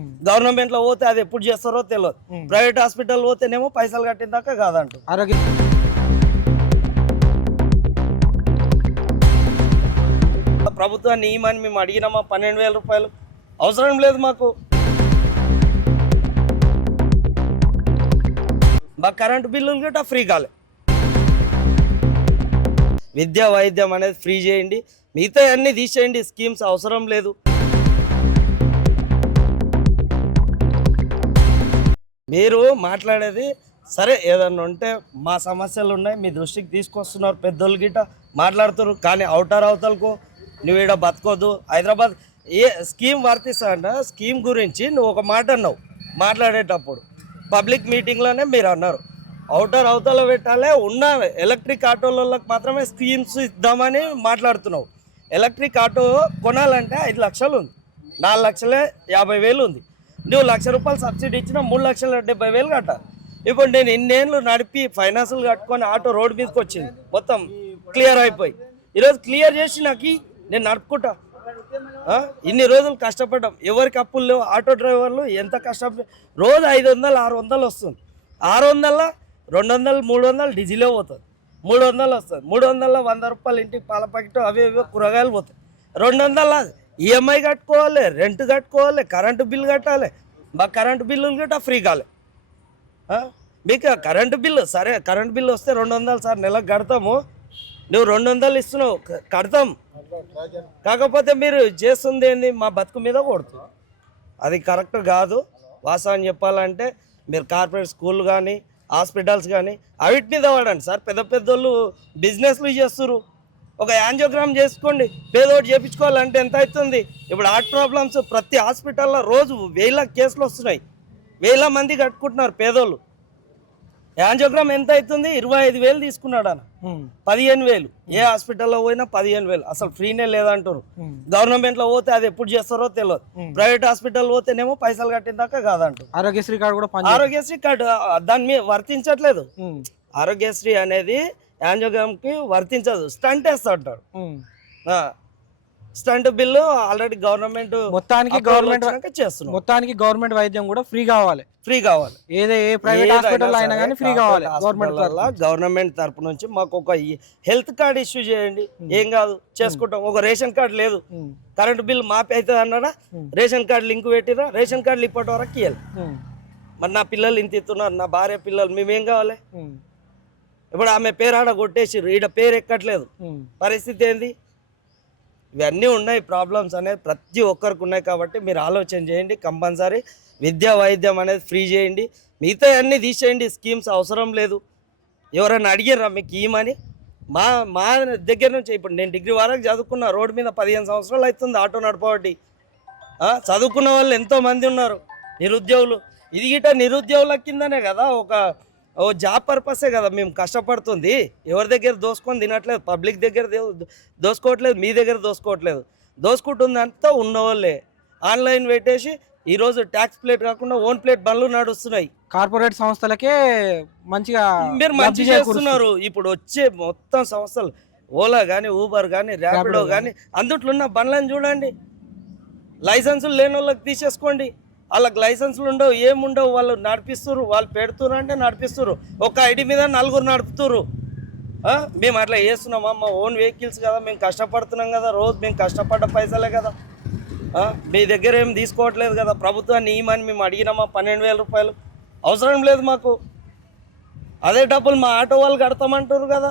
గవర్నమెంట్లో పోతే అది ఎప్పుడు చేస్తారో తెలియదు. ప్రైవేట్ హాస్పిటల్ పోతేనేమో పైసలు కట్టిన దాకా కాదంట ఆరోగ్య. ప్రభుత్వాన్ని నియమని మేము అడిగినామా పన్నెండు వేల రూపాయలు? అవసరం లేదు మాకు. మా కరెంటు బిల్లులు గట్రా ఫ్రీ కాలే. విద్య వైద్యం అనేది ఫ్రీ చేయండి. మిగతా అన్ని తీసేయండి. స్కీమ్స్ అవసరం లేదు. మీరు మాట్లాడేది సరే ఏదన్నా ఉంటే మా సమస్యలు ఉన్నాయి మీ దృష్టికి తీసుకొస్తున్నారు పెద్దోళ్ళు గిట్ట మాట్లాడుతారు కానీ అవుటర్ అవతలకు నువ్వు ఈడ బతకొద్దు. హైదరాబాద్ ఏ స్కీమ్ వర్తిస్తా అంట స్కీమ్ గురించి నువ్వు ఒక మాట అన్నావు మాట్లాడేటప్పుడు. పబ్లిక్ మీటింగ్లోనే మీరు అన్నారు. అవుటర్ అవతల పెట్టాలే ఉన్న ఎలక్ట్రిక్ ఆటోలకు మాత్రమే స్కీమ్స్ ఇద్దామని మాట్లాడుతున్నావు. ఎలక్ట్రిక్ ఆటో కొనాలంటే ఐదు లక్షలు ఉంది. నాలుగు లక్షలే యాభై వేలు ఉంది. నువ్వు లక్ష రూపాయలు సబ్సిడీ ఇచ్చినా మూడు లక్షల డెబ్బై వేలు కట్టాలి ఇప్పుడు నేను ఇన్నేళ్ళు నడిపి ఫైనాన్సులు కట్టుకొని ఆటో రోడ్ మీదకి వచ్చింది. మొత్తం క్లియర్ అయిపోయి. ఈరోజు క్లియర్ చేసి నాకు నేను నడుపుకుంటా. ఇన్ని రోజులు కష్టపడ్డాం. ఎవరికి అప్పులు లేవు. ఆటో డ్రైవర్లు ఎంత కష్టపడి రోజు ఐదు వందలు ఆరు వందలు వస్తుంది. ఆరు వందల రెండు వందలు మూడు వందలు డీజిలే పోతుంది. మూడు వందలు వస్తుంది. మూడు వందల వంద రూపాయలు ఇంటికి పాల ప్యాకెట్ అవి ఇవి కూరగాయలు పోతాయి. రెండు వందల ఈఎంఐ కట్టుకోవాలి రెంట్ కట్టుకోవాలి కరెంటు బిల్ కట్టాలి. మా కరెంటు బిల్లులు గట్టా ఫ్రీ కాలే. మీకు కరెంటు బిల్లు సరే కరెంటు బిల్లు వస్తే రెండు వందలు సార్ నెలకు కడతాము. నువ్వు రెండు వందలు ఇస్తున్నావు కడతాం. కాకపోతే మీరు చేస్తుంది ఏంది? మా బతుకు మీద కొడుతుంది అది కరెక్ట్ కాదు. వాస్తవం చెప్పాలంటే మీరు కార్పొరేట్ స్కూల్ కానీ హాస్పిటల్స్ కానీ అవిటి మీద వాడండి సార్. పెద్ద పెద్దోళ్ళు బిజినెస్లు చేస్తున్నారు ఒక యాంజియోగ్రామ్ చేసుకోండి. పేదోటి చేయించుకోవాలంటే ఎంత అవుతుంది? ఇప్పుడు హార్ట్ ప్రాబ్లమ్స్ ప్రతి హాస్పిటల్లో రోజు వేల కేసులు వస్తున్నాయి. వేల మంది కట్టుకుంటున్నారు పేదోళ్ళు. యాంజియోగ్రామ్ ఎంత అవుతుంది? ఇరవై ఐదు వేలు తీసుకున్నాడు అన్న పదిహేను వేలు. ఏ హాస్పిటల్లో పోయినా పదిహేను వేలు. అసలు ఫ్రీనే లేదంటారు గవర్నమెంట్లో పోతే అది ఎప్పుడు చేస్తారో తెలియదు. ప్రైవేట్ హాస్పిటల్ పోతేనేమో పైసలు కట్టిన దాకా కాదంటారు ఆరోగ్యశ్రీ కార్డు కూడా ఆరోగ్యశ్రీ కార్డు దాని మీద వర్తించట్లేదు. ఆరోగ్యశ్రీ అనేది యాంజియోగ్రామ్కి వర్తించదు. స్టంట్ వేస్తా అంటాడు ఆ, స్టంట్ బిల్లు ఆల్రెడీ గవర్నమెంట్ మొత్తానికి గవర్నమెంట్ చేస్తున్నాం. మొత్తానికి గవర్నమెంట్ వైద్యం కూడా ఫ్రీ కావాలి. ఫ్రీ కావాలి. ఏదే ఏ ప్రైవేట్ హాస్పిటల్ అయినా కానీ ఫ్రీ కావాలి గవర్నమెంట్ గవర్నమెంట్ గవర్నమెంట్ తరపు నుంచి మాకు ఒక హెల్త్ కార్డ్ ఇష్యూ చేయండి. ఏం కాదు చేసుకుంటాం. ఒక రేషన్ కార్డు లేదు. కరెంట్ బిల్ మాపి అవుతుంది అన్నాడా? రేషన్ కార్డు లింక్ పెట్టిరా? రేషన్ కార్డులు ఇప్పటి వరకు ఇవ్వాలి మరి నా పిల్లలు ఇంత ఇస్తున్నారు నా భార్య పిల్లలు మేమేం కావాలి? ఇప్పుడు ఆమె పేరు ఆడ కొట్టేసిర్రు. ఈడ పేరు ఎక్కట్లేదు. పరిస్థితి ఏంది? ఇవన్నీ ఉన్నాయి ప్రాబ్లమ్స్ అనేది ప్రతి ఒక్కరికి ఉన్నాయి కాబట్టి మీరు ఆలోచన చేయండి కంపల్సరీ విద్యా వైద్యం అనేది ఫ్రీ చేయండి. మిగతా అన్నీ తీసేయండి. స్కీమ్స్ అవసరం లేదు. ఎవరైనా అడిగారా మీకు ఇవ్వమని మా మా దగ్గర నుంచి ఇప్పుడు నేను డిగ్రీ వరకు చదువుకున్నా రోడ్డు మీద పదిహేను సంవత్సరాలు అవుతుంది ఆటో నడపబట్టి. చదువుకున్న వాళ్ళు ఎంతో మంది ఉన్నారు. నిరుద్యోగులు. ఇది గిట నిరుద్యోగుల కిందనే కదా ఒక ఓ జాబ్ పర్పసే కదా మేము కష్టపడుతుంది. ఎవరి దగ్గర దోసుకొని తినట్లేదు పబ్లిక్ దగ్గర దోసుకోవట్లేదు మీ దగ్గర దోసుకోవట్లేదు. దోసుకుంటుంది అంతా ఉన్నవాళ్ళే ఆన్లైన్ పెట్టేసి ఈరోజు ట్యాక్స్ ప్లేట్ కాకుండా ఓన్ ప్లేట్ బండ్లు నడుస్తున్నాయి. కార్పొరేట్ సంస్థలకే మంచిగా మీరు మంచి. చేస్తున్నారు. ఇప్పుడు వచ్చే మొత్తం సంస్థలు ఓలా కానీ ఊబర్ కానీ ర్యాపిడో కానీ అందుట్లో ఉన్న బండ్లను చూడండి. లైసెన్సులు లేని వాళ్ళకి తీసేసుకోండి. వాళ్ళకి లైసెన్సులు ఉండవు ఏముండవు వాళ్ళు నడిపిస్తున్నారు వాళ్ళు పెడుతున్నారు అంటే నడిపిస్తున్నారు ఒక ఐడి మీద నలుగురు నడుపుతున్నారు మేము అట్లా చేస్తున్నామా? మా ఓన్ వెహికల్స్ కదా మేము కష్టపడుతున్నాం కదా రోజు మేము కష్టపడ్డ పైసలే కదా. మీ దగ్గర ఏం తీసుకోవట్లేదు కదా ప్రభుత్వాన్ని ఇవ్వమని మేము అడిగినామా? పన్నెండు వేల రూపాయలు. అవసరం లేదు మాకు. అదే డబ్బులు మా ఆటో వాళ్ళు కడతామంటారు కదా.